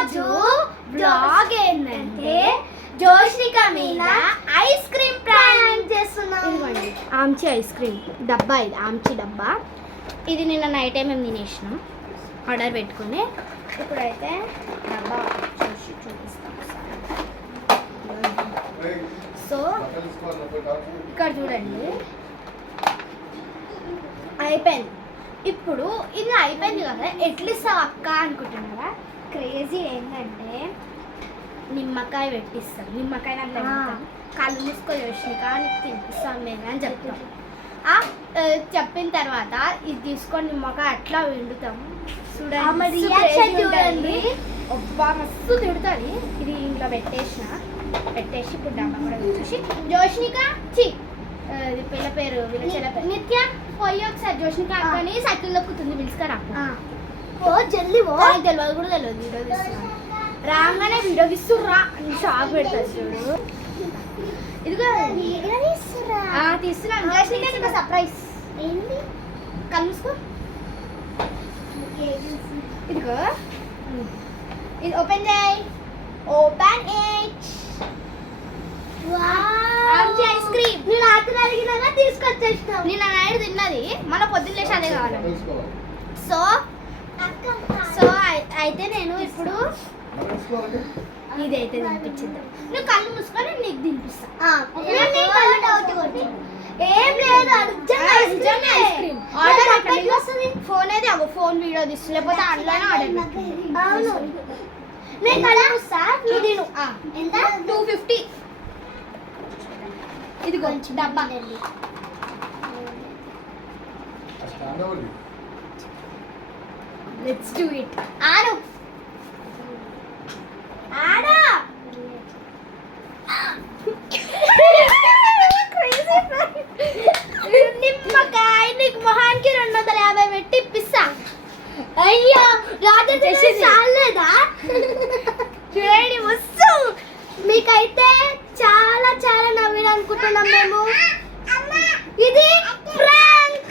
ఈరోజు బ్లాగ్ ఏంటంటే జోష్నిక మీద ఐస్ క్రీమ్ ప్రాంక్ చేస్తున్నాం. ఆమ్చి ఐస్ క్రీమ్ డబ్బా, ఇది ఆమ్చి డబ్బా. ఇది నిన్న నైట్ టైం మేము తినేసినాం ఆర్డర్ పెట్టుకొని. ఇప్పుడైతే డబ్బా చూపిస్తాం. సో ఇక్కడ చూడండి, అయిపోయింది. ఇప్పుడు ఇది అయిపోయింది కదా, ఎట్లా ఇస్తావు అక్క అనుకుంటున్నారా? క్రేజీ ఏంటంటే నిమ్మకాయ పెట్టిస్తాం. నిమ్మకాయ నాకు కళ్ళు మూసుకో జోష్నిక నీకు తినిపిస్తాను నేను అని చెప్తాం. చెప్పిన తర్వాత ఇది తీసుకొని నిమ్మకాయ అట్లా వండుతాం. చూడండి, ఒబ్బా మస్తు తిడుతుంది. ఇది ఇంట్లో పెట్టేసి ఇప్పుడు డబ్బా కూడా చూసి జోష్నిక పిల్ల పేరు వీళ్ళ చెల్ల పేరు నిత్య పోయి ఒకసారి జోష్నిక అక్కని సైకిల్ దొక్కుతుంది పిలుచుకరా. జల్దీ తెలియదు కూడా తెలియదు. వీడియో తీస్తున్నాను రాగానే వీడియో తీస్తుర్రా అని షాక్ పెడతారు చూడు. ఇదిగో తీస్తున్నాను జోష్నిక, సర్ప్రైజ్. ఏంటి కలుసుకో. ఇదిగో ఇది ఓపెన్ చేయి. ఓపెన్ ఐస్ క్రీమ్ నేను రాత్రి అడిగినాక తీసుకొచ్చేసినావు. నిన్న నైట్ తిన్నది, మన పొద్దున్న లేచి అదే కావాలి. సో అయితే నేను ఇప్పుడు ఇదైతే తినిపించింది. నువ్వు కళ్ళు మూసుకొని నీకు తినిపిస్తా. ఏం లేదు, ఐస్ క్రీమ్ ఆర్డర్ ఫోన్ అయితే ఫోన్ వీడియో తీసు, లేకపోతే ఆన్లైన్ ఆర్డర్. అవును నేను కళ్ళు మూస్తా, నువ్వు తిను. ఎంత? 250. ఇదిగో డబ్బా. Let's do it. ఆడు నిమ్మకాయ నీకు మొహానికి 250 పెట్టి ఇప్పిస్తా. అయ్యా చాలేదా? చూడండి మస్తు, మీకైతే చాలా చాలా నవ్విన అనుకుంటున్నాం మేము. ఇది ప్రాంక్.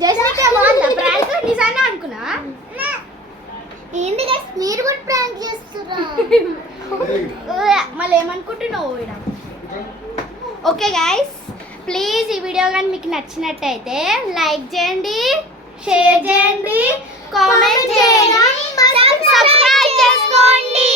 జోష్నిక బాగుందా ప్రాంక్? నిజానే అనుకున్నా. ఏంటి గైస్ మీరు కూడా ప్రాంక్ చేస్తున్నారు? మళ్ళీ ఏమనుకుంటున్నావు? ఓకే గైస్, ప్లీజ్ ఈ వీడియో కానీ మీకు నచ్చినట్టయితే లైక్ చేయండి, షేర్ చేయండి, కామెంట్ చేయండి, సబ్స్క్రైబ్ చేసుకోండి.